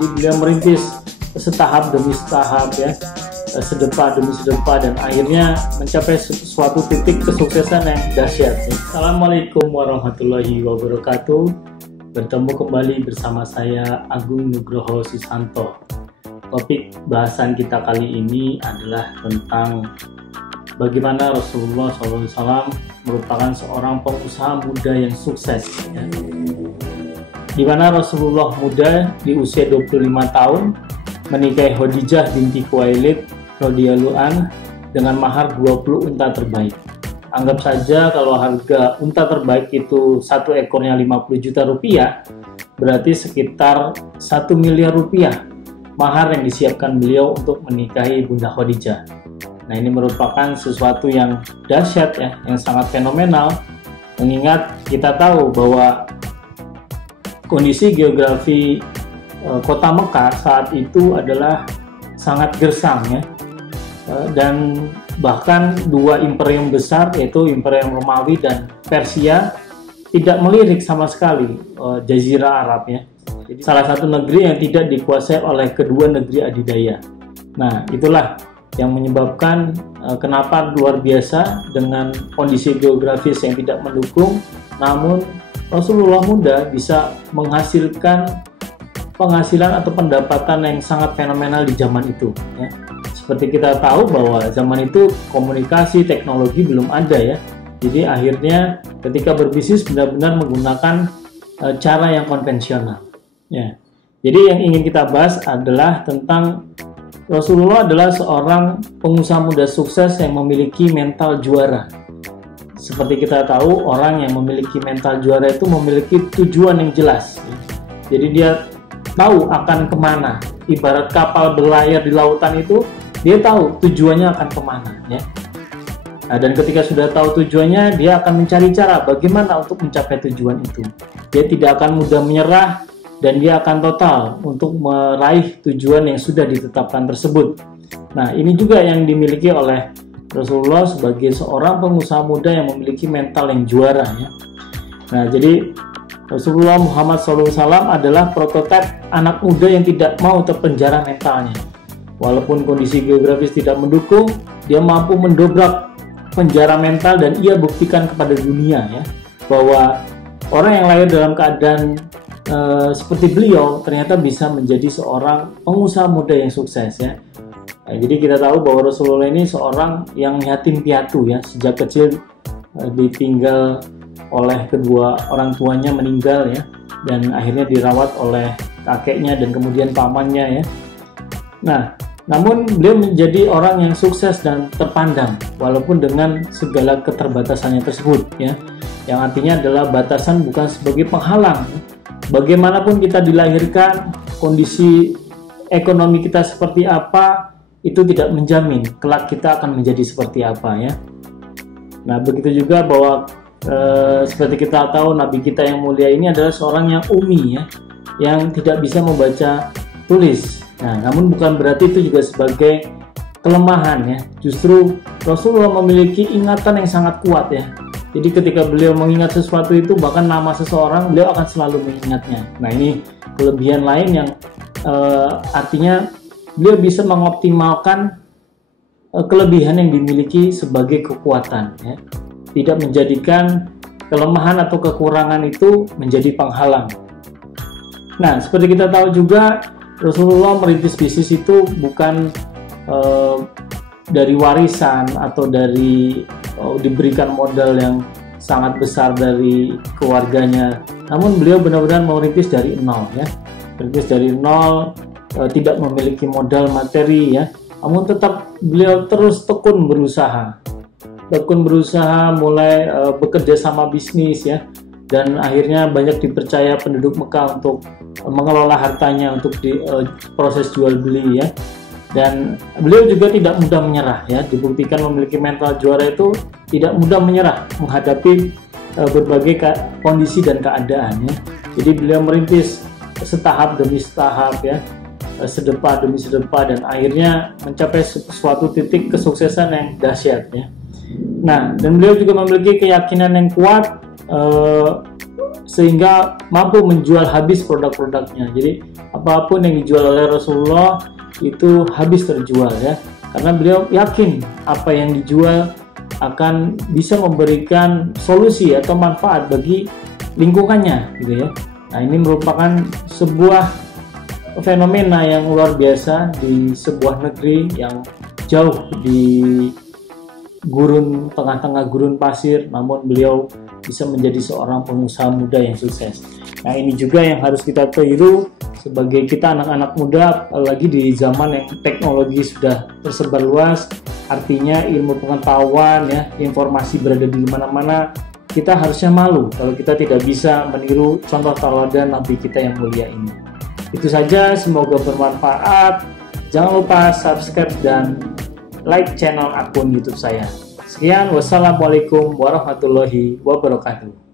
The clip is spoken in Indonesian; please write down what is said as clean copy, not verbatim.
Jadi beliau merintis setahap demi setahap ya, sedepa demi sedepa, dan akhirnya mencapai suatu titik kesuksesan yang dahsyat ya. Assalamualaikum warahmatullahi wabarakatuh. Bertemu kembali bersama saya Agung Nugroho Sisanto. Topik bahasan kita kali ini adalah tentang bagaimana Rasulullah SAW merupakan seorang pengusaha muda yang sukses ya. Di mana Rasulullah muda di usia 25 tahun menikahi Khadijah binti Khuwailid radhiyallahu anha dengan mahar 20 unta terbaik. Anggap saja kalau harga unta terbaik itu satu ekornya 50 juta rupiah, berarti sekitar 1 miliar rupiah mahar yang disiapkan beliau untuk menikahi Bunda Khadijah. Nah, ini merupakan sesuatu yang dahsyat ya, yang sangat fenomenal, mengingat kita tahu bahwa kondisi geografi kota Mekah saat itu adalah sangat gersang ya, dan bahkan dua imperium besar yaitu Imperium Romawi dan Persia tidak melirik sama sekali Jazirah Arab ya. Jadi salah satu negeri yang tidak dikuasai oleh kedua negeri adidaya. Nah, itulah yang menyebabkan kenapa luar biasa dengan kondisi geografis yang tidak mendukung, namun Rasulullah muda bisa menghasilkan penghasilan atau pendapatan yang sangat fenomenal di zaman itu ya. Seperti kita tahu bahwa zaman itu komunikasi teknologi belum ada ya. Jadi akhirnya ketika berbisnis benar-benar menggunakan cara yang konvensional ya. Jadi yang ingin kita bahas adalah tentang Rasulullah adalah seorang pengusaha muda sukses yang memiliki mental juara. Seperti kita tahu, orang yang memiliki mental juara itu memiliki tujuan yang jelas. Jadi dia tahu akan kemana. Ibarat kapal berlayar di lautan itu, dia tahu tujuannya akan kemana. Ya. Nah, dan ketika sudah tahu tujuannya, dia akan mencari cara bagaimana untuk mencapai tujuan itu. Dia tidak akan mudah menyerah, dan dia akan total untuk meraih tujuan yang sudah ditetapkan tersebut. Nah, ini juga yang dimiliki oleh Rasulullah sebagai seorang pengusaha muda yang memiliki mental yang juara ya. Nah, jadi Rasulullah Muhammad SAW adalah prototipe anak muda yang tidak mau terpenjara mentalnya. Walaupun kondisi geografis tidak mendukung, dia mampu mendobrak penjara mental dan ia buktikan kepada dunia ya, bahwa orang yang lahir dalam keadaan seperti beliau ternyata bisa menjadi seorang pengusaha muda yang sukses ya. Nah, jadi kita tahu bahwa Rasulullah ini seorang yang yatim piatu ya, sejak kecil ditinggal oleh kedua orang tuanya meninggal ya, dan akhirnya dirawat oleh kakeknya dan kemudian pamannya ya. Nah, namun beliau menjadi orang yang sukses dan terpandang walaupun dengan segala keterbatasannya tersebut ya, yang artinya adalah batasan bukan sebagai penghalang. Bagaimanapun kita dilahirkan, kondisi ekonomi kita seperti apa, itu tidak menjamin kelak kita akan menjadi seperti apa ya. Nah, begitu juga bahwa seperti kita tahu Nabi kita yang mulia ini adalah seorang yang ummi ya, yang tidak bisa membaca tulis. Nah, namun bukan berarti itu juga sebagai kelemahan ya. Justru Rasulullah memiliki ingatan yang sangat kuat ya. Jadi ketika beliau mengingat sesuatu itu, bahkan nama seseorang, beliau akan selalu mengingatnya. Nah, ini kelebihan lain yang artinya beliau bisa mengoptimalkan kelebihan yang dimiliki sebagai kekuatan ya. Tidak menjadikan kelemahan atau kekurangan itu menjadi penghalang. Nah, seperti kita tahu juga Rasulullah merintis bisnis itu bukan dari warisan atau dari diberikan modal yang sangat besar dari keluarganya, namun beliau benar-benar merintis dari nol ya, merintis dari nol, tidak memiliki modal materi ya, namun tetap beliau terus tekun berusaha mulai bekerja sama bisnis ya, dan akhirnya banyak dipercaya penduduk Mekah untuk mengelola hartanya untuk proses jual beli ya. Dan beliau juga tidak mudah menyerah ya, dibuktikan memiliki mental juara itu tidak mudah menyerah menghadapi berbagai kondisi dan keadaan ya. Jadi beliau merintis setahap demi setahap ya, sedepa demi sedepa, dan akhirnya mencapai suatu titik kesuksesan yang dahsyat ya. Nah, dan beliau juga memiliki keyakinan yang kuat sehingga mampu menjual habis produk-produknya. Jadi apapun yang dijual oleh Rasulullah itu habis terjual ya, karena beliau yakin apa yang dijual akan bisa memberikan solusi atau manfaat bagi lingkungannya gitu ya. Nah, ini merupakan sebuah fenomena yang luar biasa di sebuah negeri yang jauh di tengah-tengah gurun pasir, namun beliau bisa menjadi seorang pengusaha muda yang sukses. Nah, ini juga yang harus kita tiru sebagai kita anak-anak muda, apalagi di zaman yang teknologi sudah tersebar luas, artinya ilmu pengetahuan ya, informasi berada di mana-mana. Kita harusnya malu kalau kita tidak bisa meniru contoh tauladan Nabi kita yang mulia ini. Itu saja, semoga bermanfaat. Jangan lupa subscribe dan like channel akun YouTube saya. Sekian, wassalamualaikum warahmatullahi wabarakatuh.